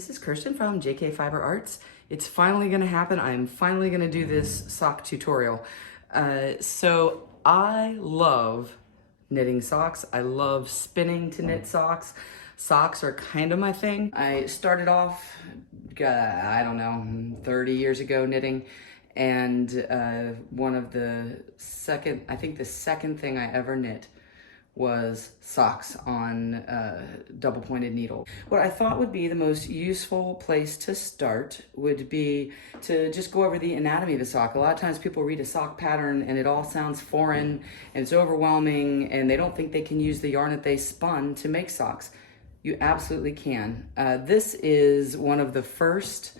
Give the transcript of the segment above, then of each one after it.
This is Kirsten from JK Fiber Arts. It's finally gonna happen. I'm finally gonna do this sock tutorial. So I love knitting socks. I love spinning to knit socks. Socks are kind of my thing. I started off, I don't know, 30 years ago knitting. And the second thing I ever knit was socks on double pointed needle. What I thought would be the most useful place to start would be to just go over the anatomy of the sock. A lot of times people read a sock pattern and it all sounds foreign and it's overwhelming and they don't think they can use the yarn that they spun to make socks. You absolutely can. This is one of the first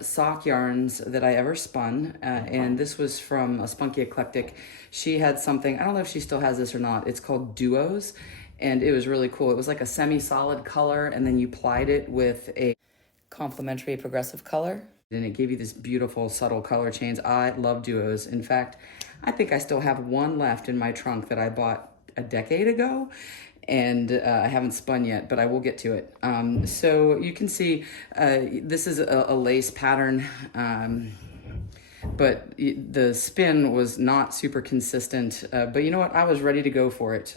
sock yarns that I ever spun, and this was from a Spunky Eclectic. She had something, I don't know if she still has this or not, it's called Duos, and it was really cool. It was like a semi-solid color, and then you plied it with a complementary progressive color, and it gave you this beautiful subtle color change. I love Duos. In fact, I think I still have one left in my trunk that I bought a decade ago, and I haven't spun yet, but I will get to it. So you can see this is a lace pattern, but the spin was not super consistent, but you know what, I was ready to go for it.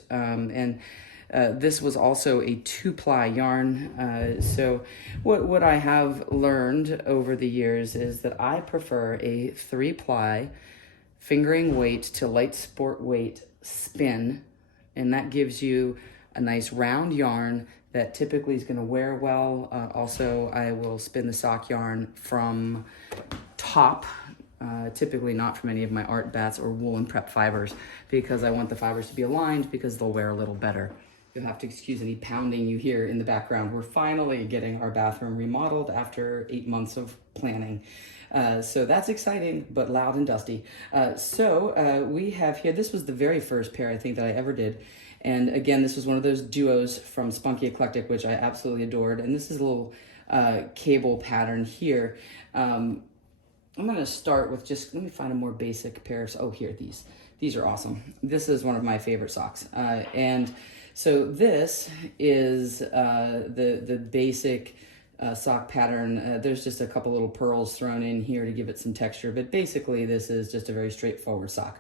This was also a 2-ply yarn. So what I have learned over the years is that I prefer a 3-ply fingering weight to light sport weight spin, and that gives you a nice round yarn that typically is going to wear well. Also, I will spin the sock yarn from top, typically not from any of my art bats or woolen prep fibers, because I want the fibers to be aligned because they'll wear a little better. You'll have to excuse any pounding you hear in the background. We're finally getting our bathroom remodeled after 8 months of planning. So that's exciting, but loud and dusty. We have here, this was the very first pair I think that I ever did. And again, this was one of those duos from Spunky Eclectic, which I absolutely adored. And this is a little cable pattern here. I'm gonna start with just, let me find a more basic pair of, oh, here, these are awesome. This is one of my favorite socks. And so this is the basic sock pattern. There's just a couple little pearls thrown in here to give it some texture, but basically this is just a very straightforward sock.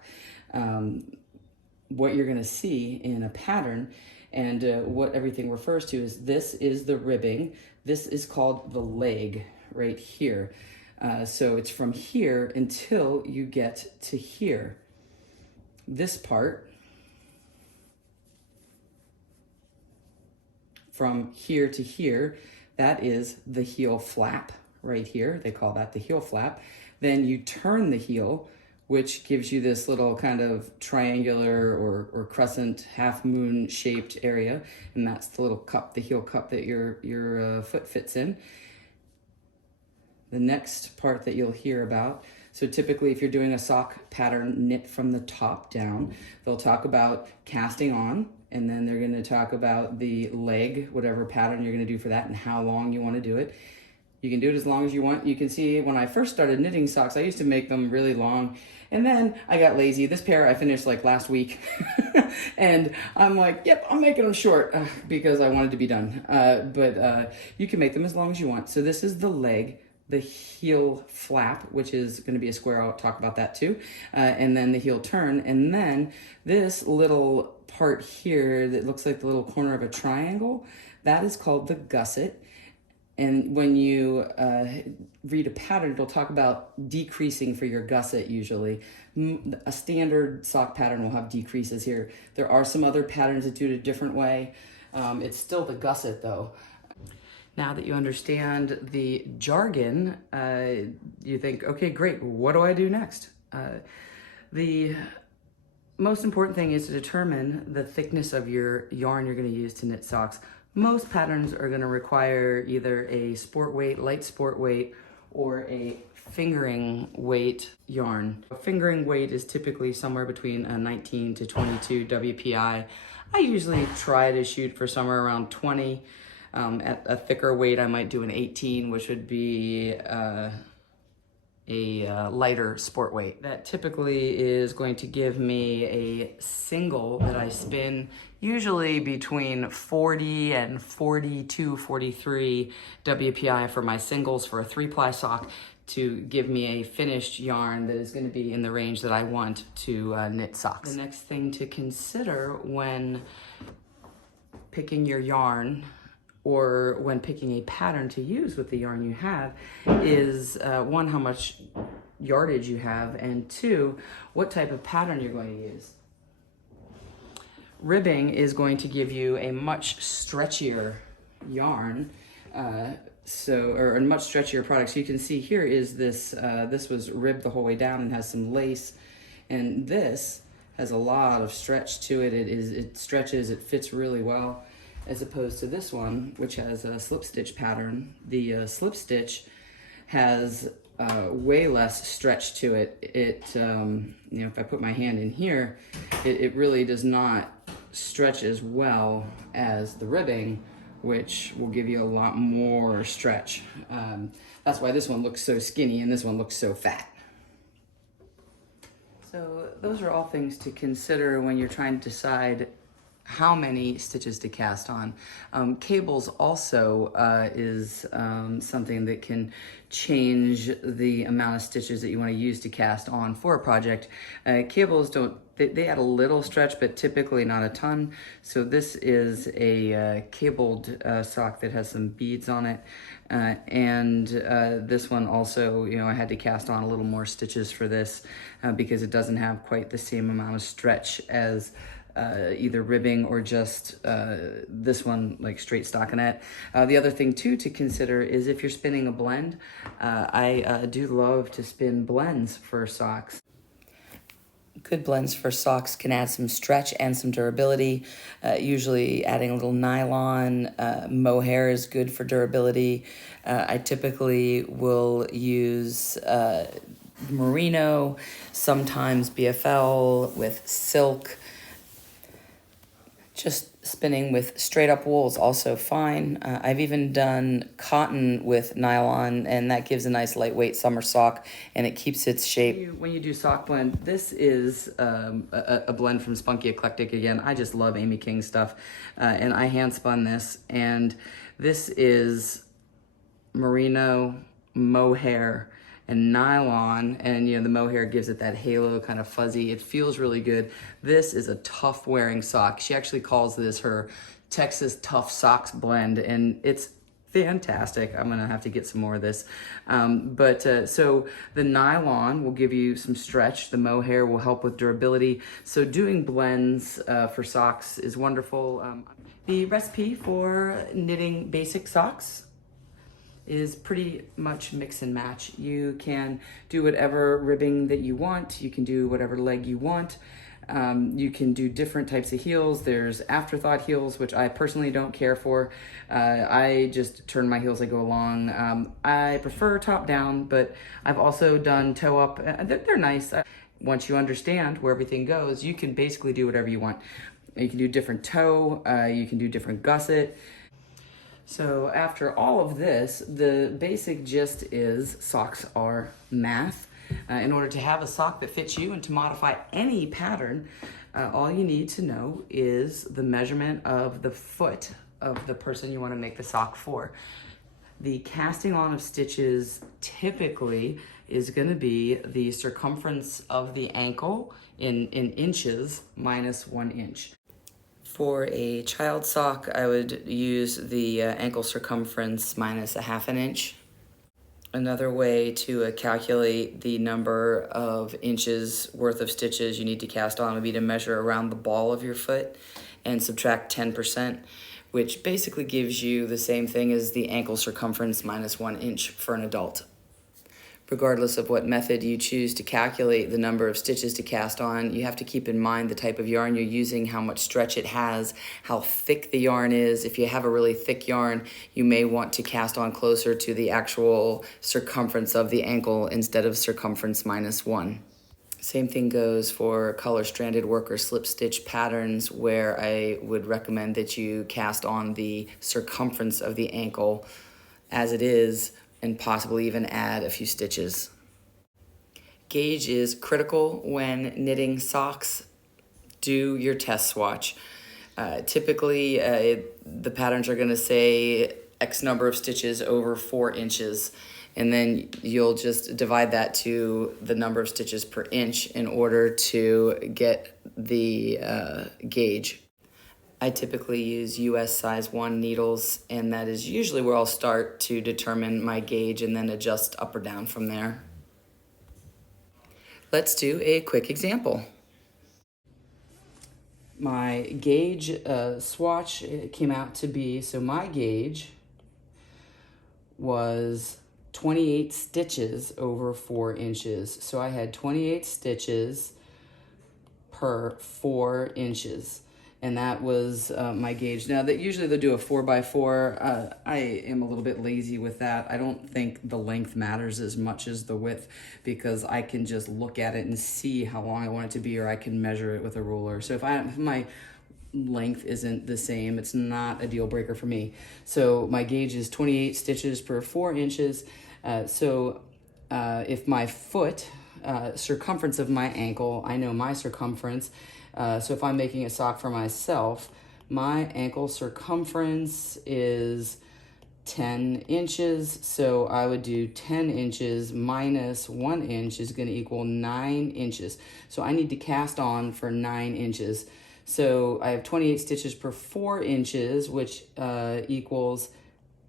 What you're gonna see in a pattern and what everything refers to is this is the ribbing. This is called the leg right here. So it's from here until you get to here. This part, from here to here, that is the heel flap right here. They call that the heel flap. Then you turn the heel, which gives you this little kind of triangular or crescent half moon shaped area. And that's the little cup, the heel cup that your foot fits in. The next part that you'll hear about, so typically if you're doing a sock pattern knit from the top down, they'll talk about casting on, and then they're gonna talk about the leg, whatever pattern you're gonna do for that and how long you wanna do it. You can do it as long as you want. You can see when I first started knitting socks, I used to make them really long, and then I got lazy. This pair I finished like last week, and I'm like, yep, I'm making them short because I wanted to be done. But you can make them as long as you want. So this is the leg, the heel flap, which is going to be a square. I'll talk about that too. And then the heel turn. And then this little part here that looks like the little corner of a triangle, that is called the gusset. And when you read a pattern, it'll talk about decreasing for your gusset usually. A standard sock pattern will have decreases here. There are some other patterns that do it a different way. It's still the gusset though. Now that you understand the jargon, you think, okay, great, what do I do next? The most important thing is to determine the thickness of your yarn you're gonna use to knit socks. Most patterns are gonna require either a sport weight, light sport weight, or a fingering weight yarn. A fingering weight is typically somewhere between a 19 to 22 WPI. I usually try to shoot for somewhere around 20. At a thicker weight, I might do an 18, which would be a lighter sport weight. That typically is going to give me a single that I spin usually between 40 and 42, 43 WPI for my singles for a 3-ply sock to give me a finished yarn that is going to be in the range that I want to knit socks. The next thing to consider when picking your yarn or when picking a pattern to use with the yarn you have is one, how much yardage you have, and two, what type of pattern you're going to use. Ribbing is going to give you a much stretchier yarn, or a much stretchier product. So you can see here is this, this was ribbed the whole way down and has some lace, and this has a lot of stretch to it. It stretches, it fits really well, as opposed to this one, which has a slip stitch pattern. The slip stitch has way less stretch to it. If I put my hand in here, it really does not stretch as well as the ribbing, which will give you a lot more stretch. That's why this one looks so skinny and this one looks so fat. So those are all things to consider when you're trying to decide how many stitches to cast on. Cables also is something that can change the amount of stitches that you want to use to cast on for a project. Cables they add a little stretch, but typically not a ton. So this is a cabled sock that has some beads on it. And this one also, I had to cast on a little more stitches for this because it doesn't have quite the same amount of stretch as either ribbing or just this one, like straight stockinette. The other thing too to consider is if you're spinning a blend. I do love to spin blends for socks. Good blends for socks can add some stretch and some durability. Usually adding a little nylon, mohair is good for durability. I typically will use merino, sometimes BFL with silk. Just spinning with straight up wool is also fine. I've even done cotton with nylon, and that gives a nice lightweight summer sock, and it keeps its shape. When you do sock blend, this is a blend from Spunky Eclectic again. I just love Amy King's stuff, and I hand spun this, and this is merino, mohair, and nylon, and the mohair gives it that halo, kind of fuzzy. It feels really good. This is a tough wearing sock. She actually calls this her Texas Tough Socks blend, and it's fantastic. I'm gonna have to get some more of this. So the nylon will give you some stretch. The mohair will help with durability. So doing blends for socks is wonderful. The recipe for knitting basic socks is pretty much mix and match. You can do whatever ribbing that you want. You can do whatever leg you want. You can do different types of heels. There's afterthought heels, which I personally don't care for. I just turn my heels as I go along. I prefer top down, but I've also done toe up. They're nice. Once you understand where everything goes, you can basically do whatever you want. You can do different toe, you can do different gusset. So after all of this, the basic gist is socks are math. In order to have a sock that fits you and to modify any pattern, all you need to know is the measurement of the foot of the person you want to make the sock for. The casting on of stitches typically is going to be the circumference of the ankle in inches minus 1 inch. For a child sock, I would use the ankle circumference minus 1/2 inch. Another way to calculate the number of inches worth of stitches you need to cast on would be to measure around the ball of your foot and subtract 10%, which basically gives you the same thing as the ankle circumference minus 1 inch for an adult. Regardless of what method you choose to calculate the number of stitches to cast on, you have to keep in mind the type of yarn you're using, how much stretch it has, how thick the yarn is. If you have a really thick yarn, you may want to cast on closer to the actual circumference of the ankle instead of circumference minus 1. Same thing goes for color stranded work or slip stitch patterns, where I would recommend that you cast on the circumference of the ankle as it is, and possibly even add a few stitches. Gauge is critical when knitting socks. Do your test swatch. Typically, the patterns are going to say X number of stitches over 4 inches, and then you'll just divide that to the number of stitches per inch in order to get the gauge. I typically use US size 1 needles, and that is usually where I'll start to determine my gauge and then adjust up or down from there. Let's do a quick example. My gauge swatch came out to be, so my gauge was 28 stitches over 4 inches. So I had 28 stitches per 4 inches. And that was my gauge. Now, that usually they'll do a 4x4. I am a little bit lazy with that. I don't think the length matters as much as the width, because I can just look at it and see how long I want it to be, or I can measure it with a ruler. So if my length isn't the same, it's not a deal breaker for me. So my gauge is 28 stitches per 4 inches. If my foot, circumference of my ankle, I know my circumference. So if I'm making a sock for myself, my ankle circumference is 10 inches. So I would do 10 inches minus 1 inch is going to equal 9 inches. So I need to cast on for 9 inches. So I have 28 stitches per 4 inches, which equals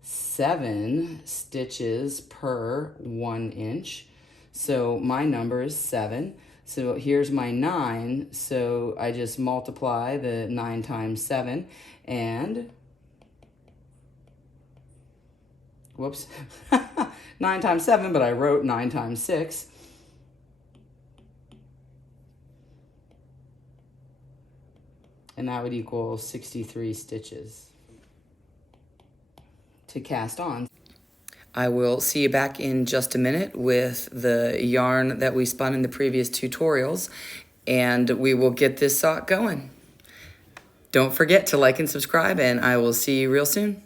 7 stitches per 1 inch. So my number is 7. So here's my 9. So I just multiply the 9 times 7, and whoops, 9 times 7, but I wrote 9 times 6. And that would equal 63 stitches to cast on. I will see you back in just a minute with the yarn that we spun in the previous tutorials, and we will get this sock going. Don't forget to like and subscribe, and I will see you real soon.